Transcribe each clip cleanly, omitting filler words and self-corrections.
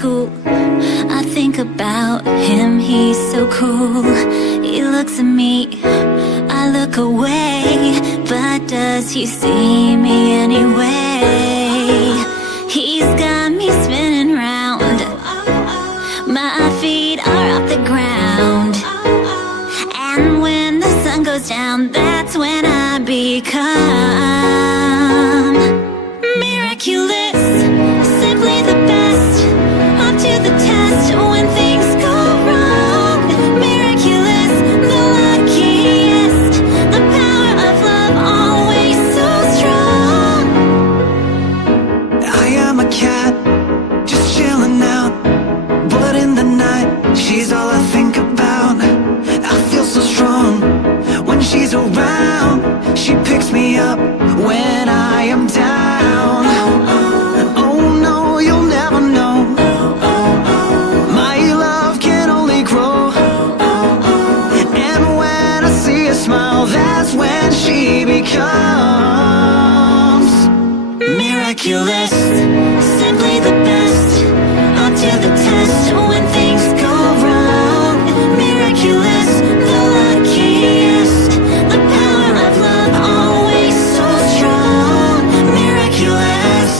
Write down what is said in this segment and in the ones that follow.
school. I think about him, he's so cool. He looks at me, I look away, but does he see me anyway? He's got me spinning round, my feet are off the ground, and when the sun goes down, that's when I become miraculous, simply the best, up to the test when things go wrong. Miraculous, the luckiest, the power of love always so strong. I am a cat, just chilling out, but in the night, she's all I think about. I feel so strong when she's around. She picks me up when I am down. Oh no, you'll never know. My love can only grow. And when I see her smile, that's when she becomes miraculous, simply the best, up to the test when things go wrong. Miraculous, the luckiest, the power of love always so strong. Miraculous.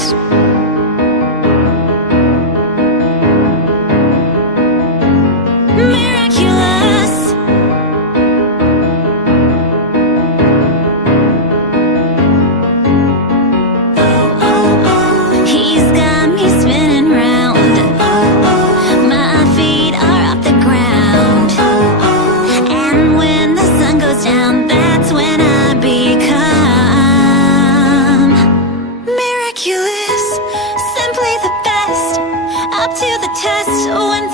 Miraculous. He's got me spinning round, my feet are off the ground, and when the sun goes down, that's when I become miraculous, simply the best, up to the test when